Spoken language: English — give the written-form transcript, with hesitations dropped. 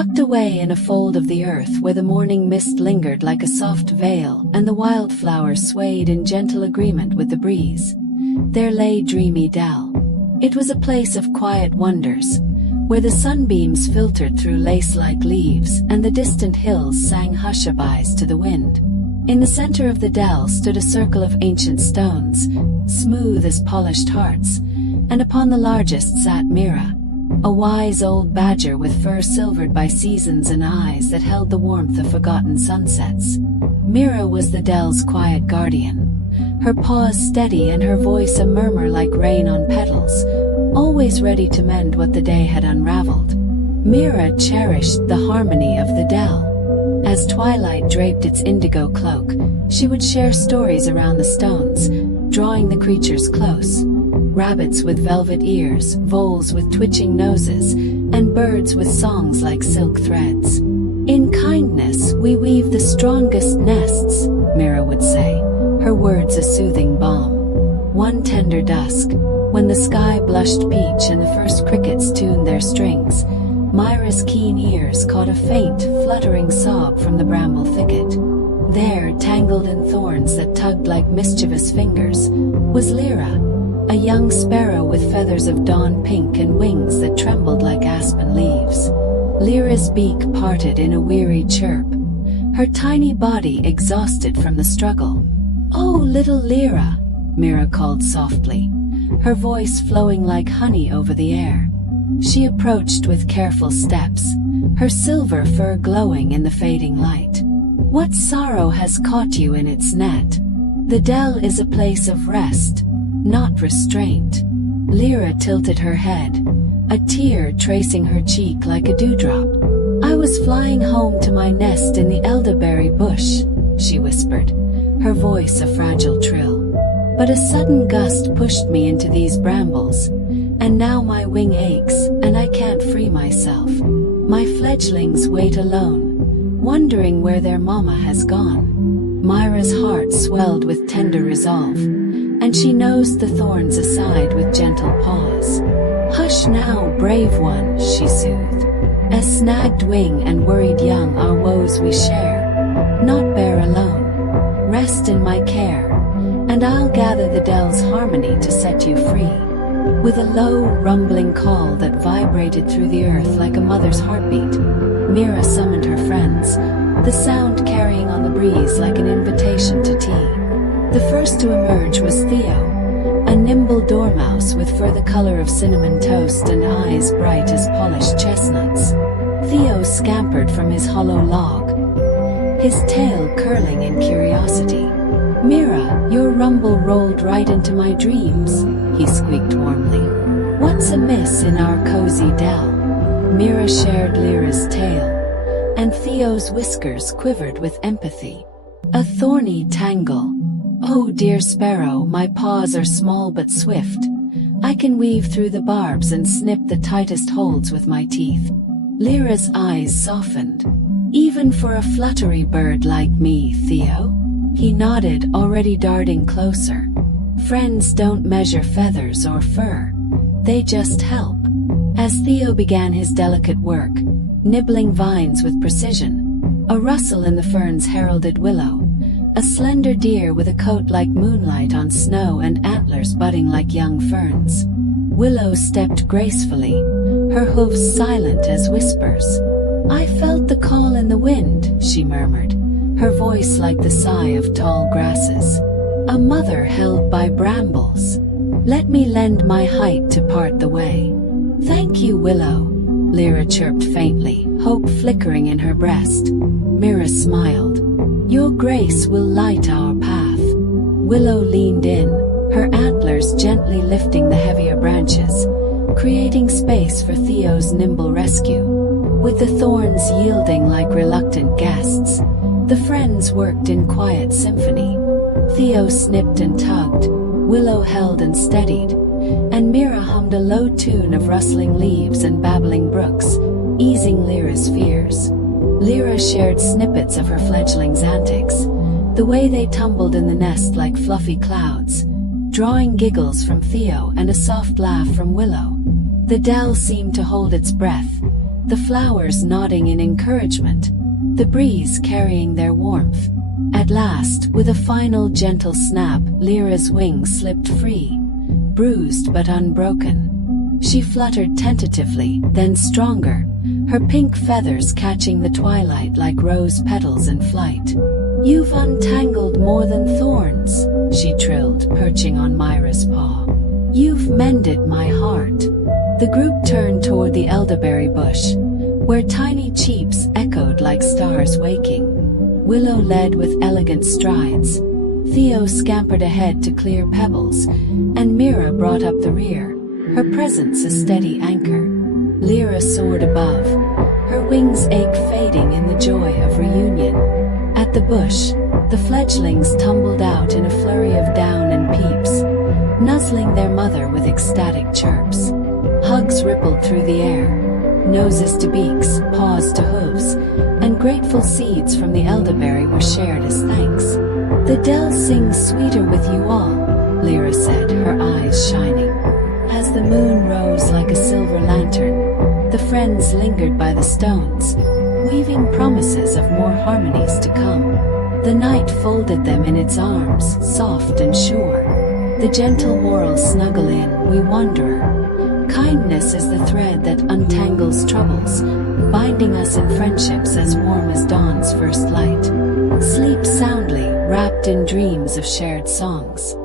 tucked away in a fold of the earth where the morning mist lingered like a soft veil and the wildflowers swayed in gentle agreement with the breeze, there lay Dreamy Dell. It was a place of quiet wonders, where the sunbeams filtered through lace-like leaves and the distant hills sang hushabies to the wind. In the center of the dell stood a circle of ancient stones, smooth as polished hearts, and upon the largest sat Mira, a wise old badger with fur silvered by seasons and eyes that held the warmth of forgotten sunsets. Mira was the dell's quiet guardian, her paws steady and her voice a murmur like rain on petals, always ready to mend what the day had unraveled. Mira cherished the harmony of the dell. As twilight draped its indigo cloak, she would share stories around the stones, drawing the creatures close. Rabbits with velvet ears, voles with twitching noses, and birds with songs like silk threads. In kindness we weave the strongest nests, Mira would say, her words a soothing balm. One tender dusk, when the sky blushed peach and the first crickets tuned their strings, Mira's keen ears caught a faint, fluttering sob from the bramble thicket. There, tangled in thorns that tugged like mischievous fingers, was Lira, a young sparrow with feathers of dawn pink and wings that trembled like aspen leaves. Lira's beak parted in a weary chirp, her tiny body exhausted from the struggle. "Oh, little Lira," Mira called softly, her voice flowing like honey over the air. She approached with careful steps, her silver fur glowing in the fading light. "What sorrow has caught you in its net? The dell is a place of rest, not restraint." Lira tilted her head, a tear tracing her cheek like a dewdrop. "I was flying home to my nest in the elderberry bush," she whispered, her voice a fragile trill. "But a sudden gust pushed me into these brambles, and now my wing aches, and I can't free myself. My fledglings wait alone, wondering where their mama has gone." Mira's heart swelled with tender resolve, and she nosed the thorns aside with gentle paws. "Hush now, brave one," she soothed. "As snagged wing and worried young our woes we share, not bear alone. Rest in my care, and I'll gather the dell's harmony to set you free." With a low, rumbling call that vibrated through the earth like a mother's heartbeat, Mira summoned her friends, the sound carrying on the breeze like an invitation to tea. The first to emerge was Theo, a nimble dormouse with fur the color of cinnamon toast and eyes bright as polished chestnuts. Theo scampered from his hollow log, his tail curling in curiosity. "Mira, your rumble rolled right into my dreams," he squeaked warmly. "What's amiss in our cozy dell?" Mira shared Lira's tale, and Theo's whiskers quivered with empathy. "A thorny tangle. Oh, dear sparrow, my paws are small but swift. I can weave through the barbs and snip the tightest holds with my teeth." Lira's eyes softened. "Even for a fluttery bird like me, Theo?" He nodded, already darting closer. "Friends don't measure feathers or fur. They just help." As Theo began his delicate work, nibbling vines with precision, a rustle in the ferns heralded Willow, a slender deer with a coat like moonlight on snow and antlers budding like young ferns. Willow stepped gracefully, her hooves silent as whispers. "I felt the call in the wind," she murmured, her voice like the sigh of tall grasses. "A mother held by brambles. Let me lend my height to part the way." "Thank you, Willow," Lira chirped faintly, hope flickering in her breast. Mira smiled. "Your grace will light our path." Willow leaned in, her antlers gently lifting the heavier branches, creating space for Theo's nimble rescue. With the thorns yielding like reluctant guests, the friends worked in quiet symphony. Theo snipped and tugged, Willow held and steadied, and Mira hummed a low tune of rustling leaves and babbling brooks, easing Lira's fears. Lira shared snippets of her fledglings' antics, the way they tumbled in the nest like fluffy clouds, drawing giggles from Theo and a soft laugh from Willow. The dell seemed to hold its breath, the flowers nodding in encouragement, the breeze carrying their warmth. At last, with a final gentle snap, Lira's wings slipped free, bruised but unbroken. She fluttered tentatively, then stronger, her pink feathers catching the twilight like rose petals in flight. "You've untangled more than thorns," she trilled, perching on Mira's paw. "You've mended my heart." The group turned toward the elderberry bush, where tiny cheeps echoed like stars waking. Willow led with elegant strides. Theo scampered ahead to clear pebbles, and Mira brought up the rear, her presence a steady anchor. Lira soared above, her wings ache fading in the joy of reunion. At the bush, the fledglings tumbled out in a flurry of down and peeps, nuzzling their mother with ecstatic chirps. Hugs rippled through the air, noses to beaks, paws to hooves, and grateful seeds from the elderberry were shared as thanks. "The dell sings sweeter with you all," Lira said, her eyes shining. As the moon rose like a silver lantern, the friends lingered by the stones, weaving promises of more harmonies to come. The night folded them in its arms, soft and sure. The gentle moral snuggle in, we wanderer. Kindness is the thread that untangles troubles, binding us in friendships as warm as dawn's first light. Sleep soundly, wrapped in dreams of shared songs.